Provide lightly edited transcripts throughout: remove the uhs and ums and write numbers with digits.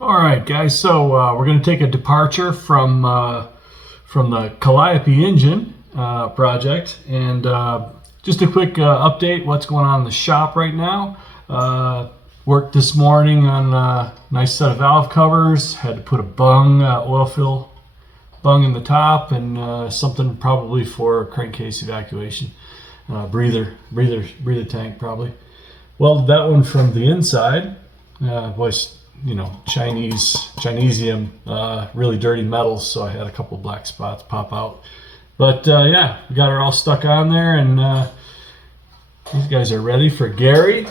All right, guys. So we're going to take a departure from the Calliope engine project, and just a quick update. What's going on in the shop right now? Worked this morning on a nice set of valve covers. Had to put a bung oil fill bung in the top, and something probably for crankcase evacuation, breather tank probably. Welded that one from the inside. Was Chinesium, really dirty metals, so I had a couple black spots pop out. But yeah, we got it all stuck on there, and these guys are ready for Gary.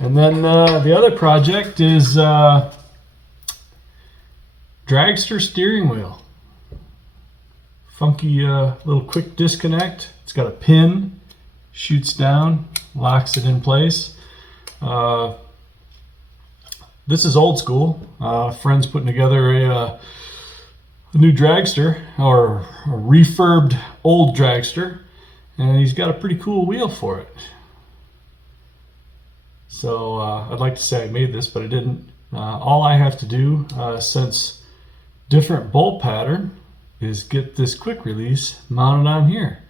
And then the other project is Dragster steering wheel. Funky little quick disconnect. It's got a pin, shoots down, locks it in place. This is old school. Friend's putting together a new dragster, or a refurbed old dragster, and he's got a pretty cool wheel for it. So I'd like to say I made this, but I didn't. All I have to do, since different bolt pattern, is get this quick release mounted on here.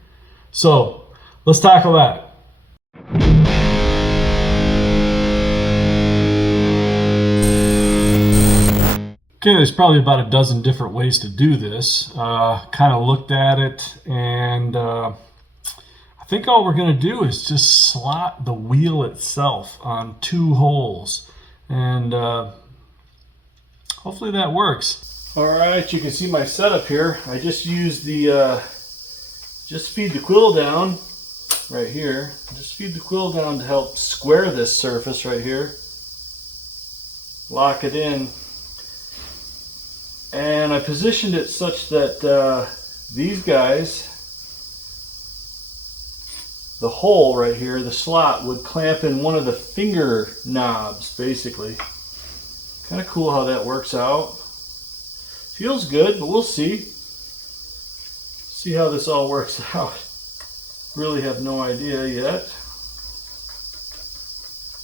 So let's tackle that. Okay, there's probably about a dozen different ways to do this. Kind of looked at it, and I think all we're going to do is just slot the wheel itself on 2 holes, and hopefully that works. All right, you can see my setup here. I just used the just feed the quill down right here. Just feed the quill down to help square this surface right here. Lock it in. And I positioned it such that these guys, the hole right here, the slot, would clamp in one of the finger knobs, basically. Kind of cool how that works out. Feels good, but we'll see. See how this all works out. Really have no idea yet.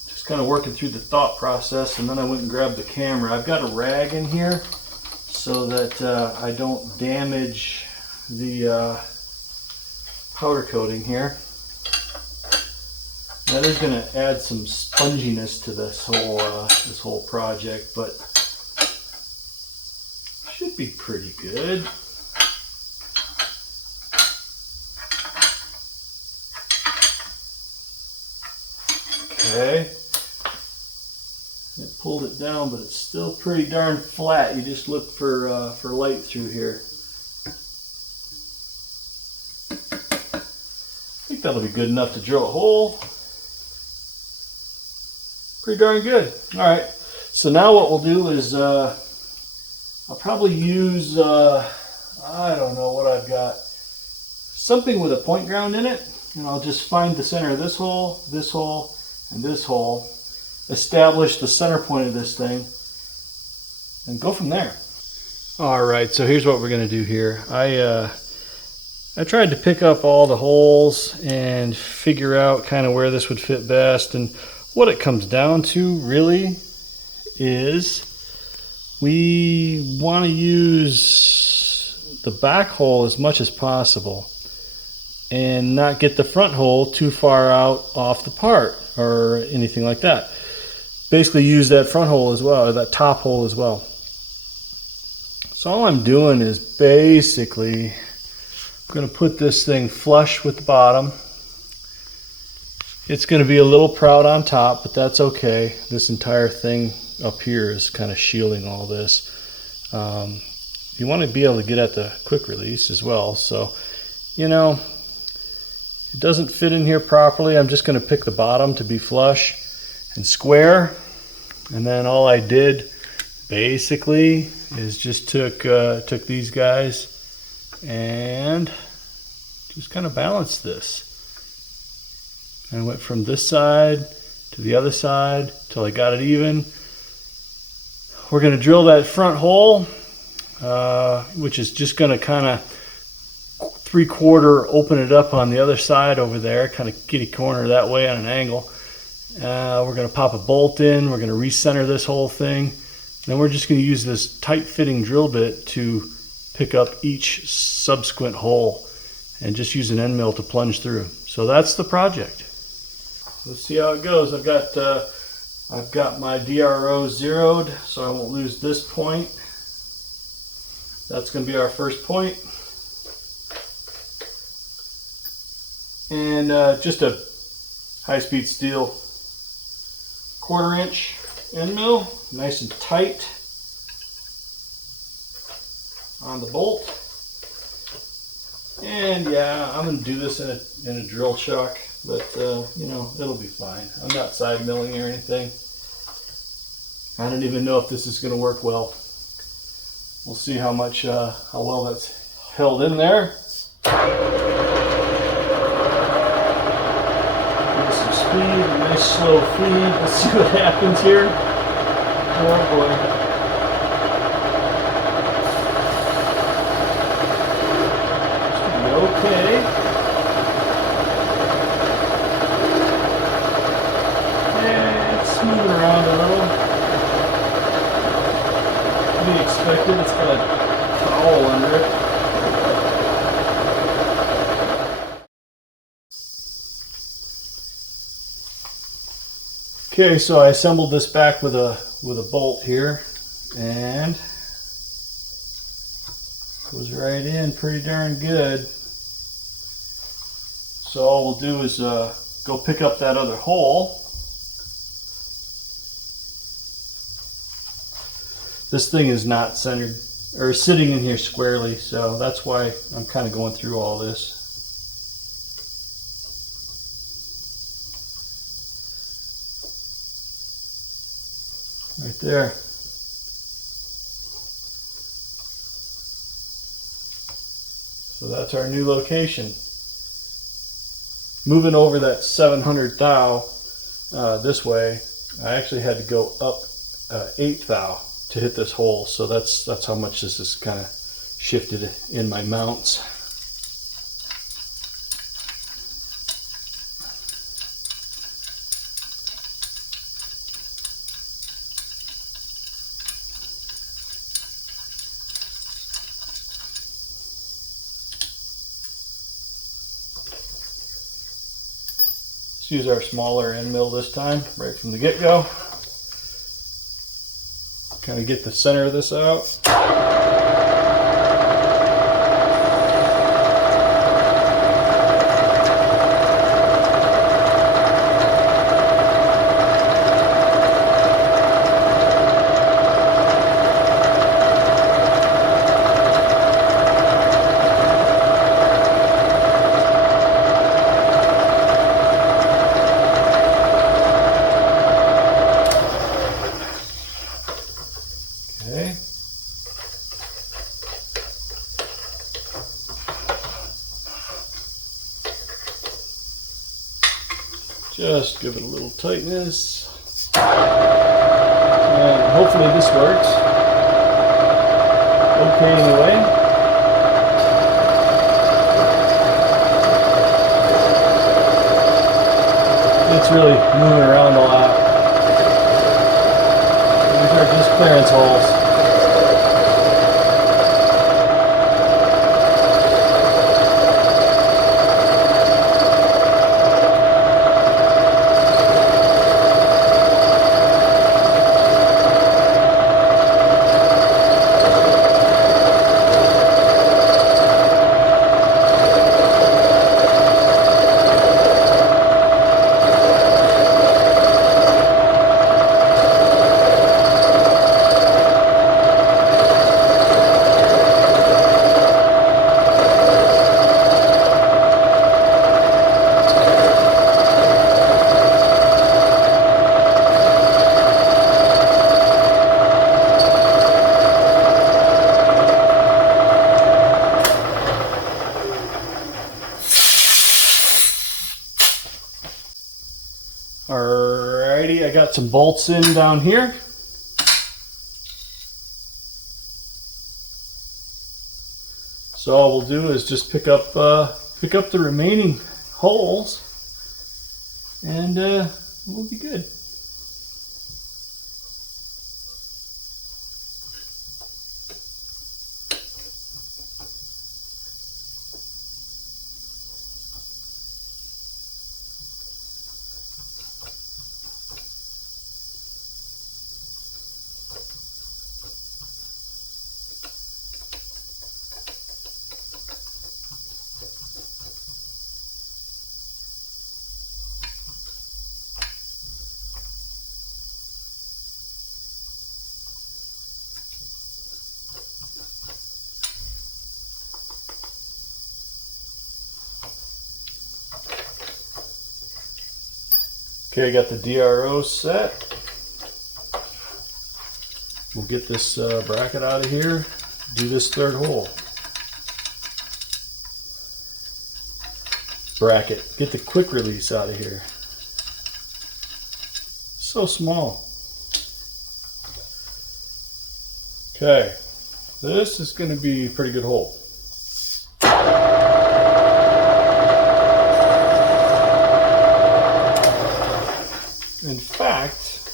Just kind of working through the thought process, and then I went and grabbed the camera. I've got a rag in here so that I don't damage the powder coating here. That is going to add some sponginess to this whole project, but should be pretty good. Okay. It pulled it down, but it's still pretty darn flat. You just look for light through here. I think that'll be good enough to drill a hole. Pretty darn good. All right. So now what we'll do is I'll probably use I don't know what I've got. Something with a point ground in it, and I'll just find the center of this hole, and this hole. Establish the center point of this thing and go from there. All right, so here's what we're going to do here. I tried to pick up all the holes and figure out kind of where this would fit best, and what it comes down to really is we want to use the back hole as much as possible and not get the front hole too far out off the part or anything like that. Basically use that front hole as well, or that top hole as well. So all I'm doing is basically I'm going to put this thing flush with the bottom. It's going to be a little proud on top, but that's okay. This entire thing up here is kind of shielding all this. You want to be able to get at the quick release as well. So, you know, it doesn't fit in here properly. I'm just going to pick the bottom to be flush and square, and then all I did basically is just took these guys and just kind of balanced this. I went from this side to the other side till I got it even. We're going to drill that front hole, which is just going to kind of 3/4 open it up on the other side over there, kind of kitty corner that way on an angle. We're going to pop a bolt in. We're going to recenter this whole thing, Then we're just going to use this tight-fitting drill bit to pick up each subsequent hole and just use an end mill to plunge through. So that's the project. Let's see how it goes. I've got my DRO zeroed, so I won't lose this point. That's going to be our first point. And just a high-speed steel 1/4 inch end mill, nice and tight on the bolt. And yeah, I'm going to do this in a drill chuck, but you know, it'll be fine. I'm not side milling or anything. I don't even know if this is going to work well. We'll see how well that's held in there. Speed, a nice slow feed. Let's see what happens here. Oh boy. Should be okay. Yeah, it's moving around a little. To be expected, it's got a towel under it. Okay, so I assembled this back with a bolt here, and goes right in pretty darn good. So all we'll do is go pick up that other hole. This thing is not centered or sitting in here squarely, so that's why I'm kind of going through all this. Right there. So that's our new location. Moving over that 700 thou this way, I actually had to go up 8 thou to hit this hole. So that's how much this is kind of shifted in my mounts. Use our smaller end mill this time, right from the get-go. Kind of get the center of this out. Okay. Just give it a little tightness. And hopefully this works. Okay anyway. It's really moving around a lot. These are just clearance holes. Alrighty, I got some bolts in down here. So all we'll do is just pick up the remaining holes, and we'll be good. Okay, I got the DRO set. We'll get this bracket out of here, do this third hole. Bracket, get the quick release out of here. So small. Okay, this is going to be a pretty good hole. In fact,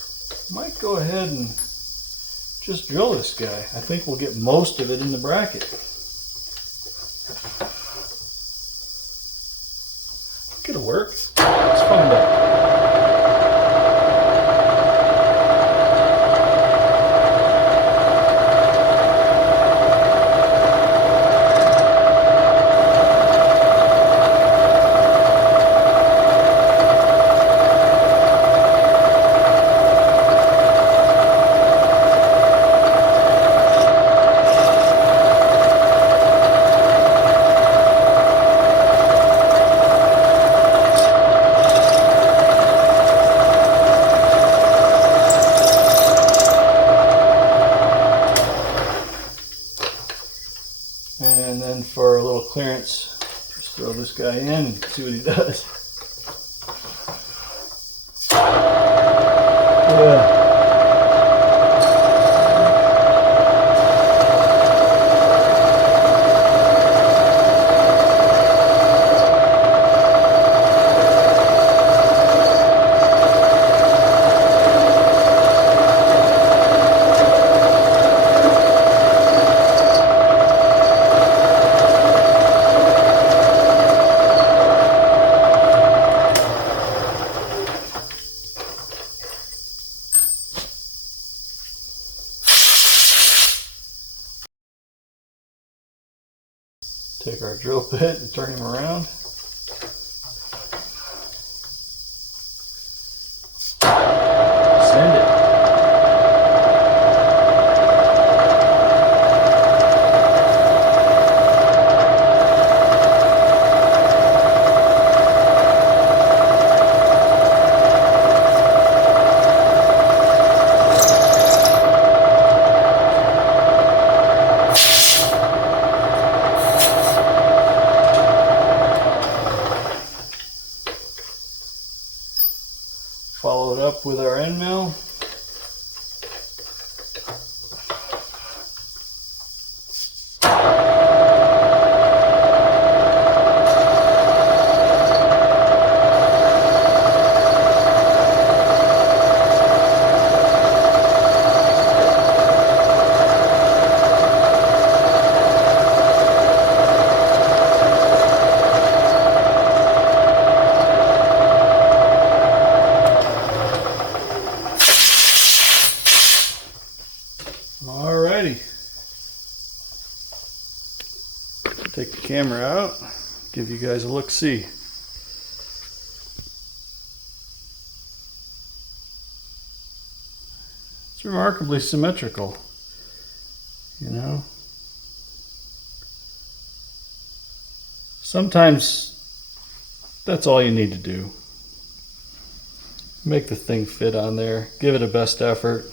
I might go ahead and just drill this guy. I think we'll get most of it in the bracket. It'll work. It's fun though. And then for a little clearance, just throw this guy in and see what he does. Yeah. Take our drill bit and turn him around. Send it. Follow it up with our end mill. Alrighty. Take the camera out, give you guys a look-see. It's remarkably symmetrical, you know. Sometimes that's all you need to do. Make the thing fit on there, give it a best effort.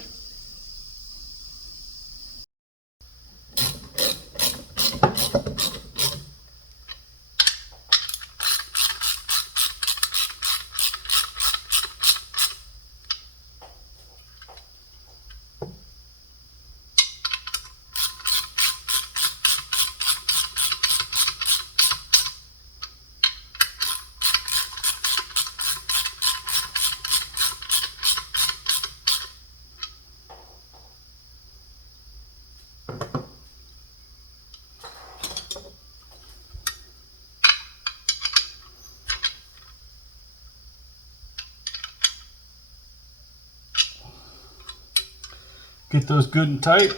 Get those good and tight,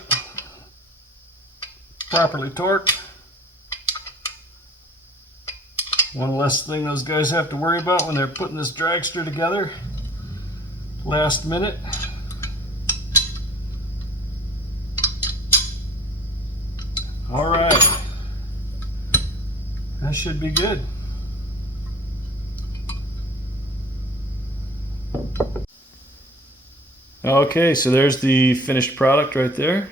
properly torqued. One less thing those guys have to worry about when they're putting this dragster together. Last minute. All right, that should be good. Okay, so there's the finished product right there.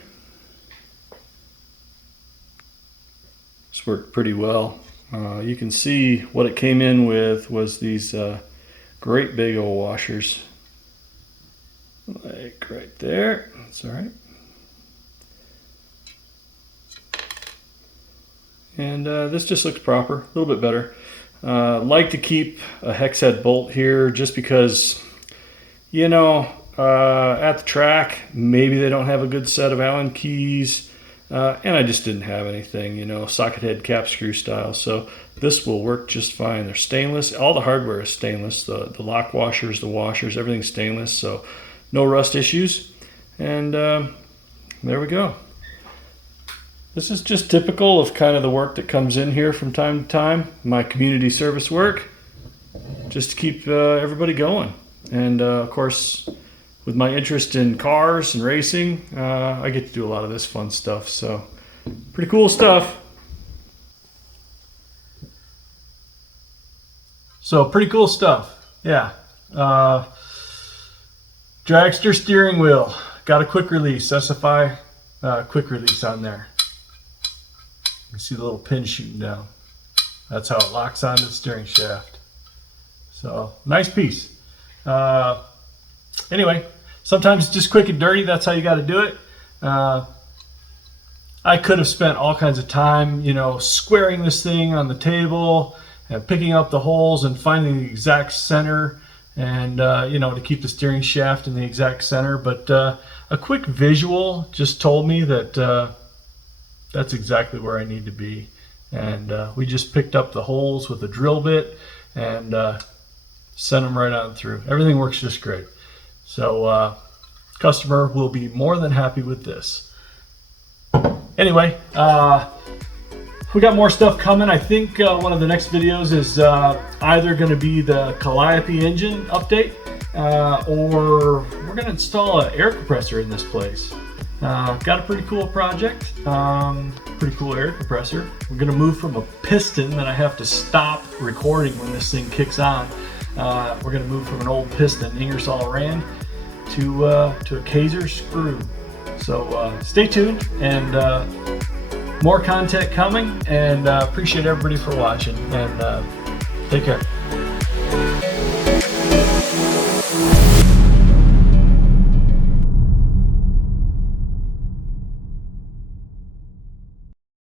This worked pretty well. You can see what it came in with was these great big old washers. Like right there. That's all right. And this just looks proper, a little bit better. Like to keep a hex head bolt here just because, you know, at the track, maybe they don't have a good set of Allen keys. And I just didn't have anything, you know, socket head cap screw style. So this will work just fine. They're stainless. All the hardware is stainless. The lock washers, the washers, everything's stainless. So no rust issues. And there we go. This is just typical of kind of the work that comes in here from time to time. My community service work, just to keep everybody going. And of course, with my interest in cars and racing, I get to do a lot of this fun stuff. So pretty cool stuff. So pretty cool stuff. Yeah. Dragster steering wheel. Got a quick release, SFI quick release on there. You see the little pin shooting down. That's how it locks onto the steering shaft. So nice piece. Anyway, sometimes it's just quick and dirty. That's how you got to do it. I could have spent all kinds of time, you know, squaring this thing on the table and picking up the holes and finding the exact center and, you know, to keep the steering shaft in the exact center. But a quick visual just told me that that's exactly where I need to be. And we just picked up the holes with a drill bit and sent them right on through. Everything works just great. So customer will be more than happy with this. Anyway, we got more stuff coming. I think one of the next videos is either going to be the Calliope engine update or we're going to install an air compressor in this place. Got a pretty cool project, pretty cool air compressor. We're going to move from a piston that I have to stop recording when this thing kicks on. We're going to move from an old piston, Ingersoll Rand, to a Kaiser screw. So stay tuned, and more content coming, and appreciate everybody for watching, and take care.